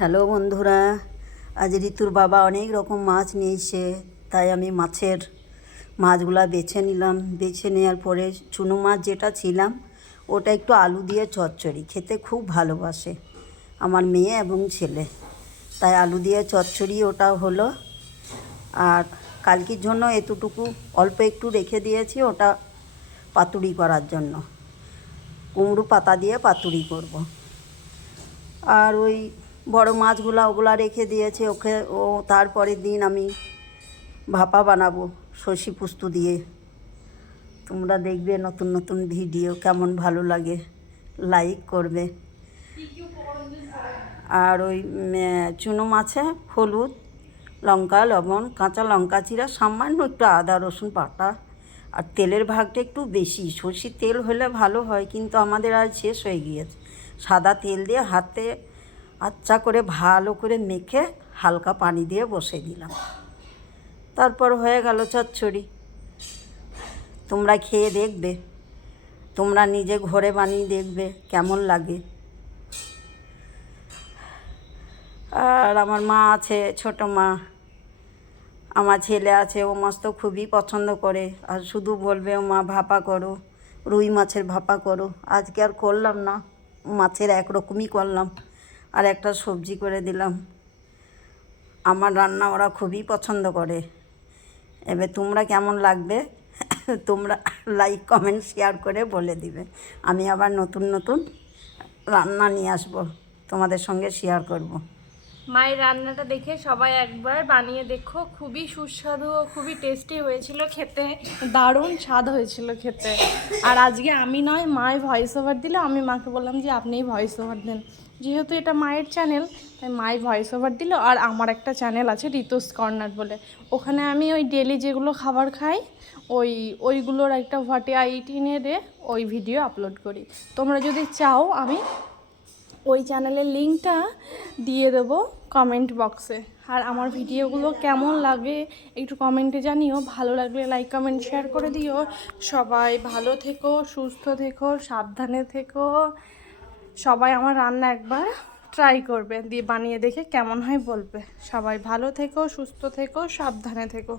Hello বন্ধুরা, আজ ঋতুর বাবা অনেক রকম মাছ নিয়ে এসে, তাই আমি মাছগুলা বেছে নিলাম। বেছে নেওয়ার পরে চুনো মাছ যেটা ছিলাম ওটা একটু আলু দিয়ে চচ্চড়ি খেতে খুব ভালোবাসে আমার মেয়ে এবং ছেলে, তাই আলু দিয়ে চচ্চড়ি ওটা হলো। আর কালকির জন্য এতটুকু অল্প একটু রেখে দিয়েছি, ওটা পাতুড়ি করার জন্য, কুমড়ো পাতা দিয়ে পাতুড়ি করব। আর ওই বড় মাছগুলো ওগুলা রেখে দিয়েছে ওকে। তারপরের দিন আমি ভাপা বানাবো সর্ষে পোস্ত দিয়ে। তোমরা দেখবে নতুন নতুন ভিডিও, কেমন ভালো লাগে লাইক করবে। আর ওই চুনো মাছে হলুদ, লঙ্কা, লবণ, কাঁচা লঙ্কা চিরা, সামান্য একটু আদা রসুন বাটা, আর তেলের ভাগটা একটু বেশি, সর্ষের তেল হলে ভালো হয়, কিন্তু আমাদের আজ শেষ হয়ে গিয়েছে। সাদা তেল দিয়ে হাতে আচ্ছা করে ভালো করে মেখে হালকা পানি দিয়ে বসে দিলাম, তারপর হয়ে গেল চচ্চড়ি। তোমরা খেয়ে দেখবে, তোমরা নিজে ঘরে বানিয়ে দেখবে কেমন লাগে। আর আমার মা আছে, ছোটো মা, আমার ছেলে আছে, ও মাছ তো খুবই পছন্দ করে, আর শুধু বলবে ও মা ভাপা করো, রুই মাছের ভাপা করো। আজকে আর করলাম না, মাছের একরকমই করলাম আর একটা সবজি করে দিলাম। আমার রান্না ওরা খুবই পছন্দ করে। এবার তোমরা কেমন লাগবে তোমরা লাইক কমেন্ট শেয়ার করে বলে দিবে। আমি আবার নতুন নতুন রান্না নিয়ে আসবো, তোমাদের সঙ্গে শেয়ার করব। মায়ের রান্নাটা দেখে সবাই একবার বানিয়ে দেখো, খুবই সুস্বাদু ও খুবই টেস্টি হয়েছিল খেতে, দারুণ স্বাদ হয়েছিল খেতে। আর আজকে আমি নয়, মায় ভয়েস ওভার দিল, আমি মাকে বললাম যে আপনিই ভয়েস ওভার দেন, যেহেতু এটা মায়ের চ্যানেল তাই মায় ভয়েস ওভার দিল। আর আমার একটা চ্যানেল আছে ঋতুস কর্নার বলে, ওখানে আমি ওই ডেলি যেগুলো খাবার খাই ওইগুলোর একটা VT18 ওই ভিডিও আপলোড করি। তোমরা যদি চাও আমি ওই চ্যানেলের লিঙ্কটা দিয়ে দেবো কমেন্ট বক্সে। আর আমার ভিডিওগুলো কেমন লাগে একটু কমেন্টে জানিও, ভালো লাগলে লাইক কমেন্ট শেয়ার করে দিও। সবাই ভালো থেকো, সুস্থ থেকো, সাবধানে থেকো। সবাই আমার রান্না একবার ট্রাই করবে, দিয়ে বানিয়ে দেখে কেমন হয় বলবে। সবাই ভালো থেকো, সুস্থ থেকো, সাবধানে থেকো।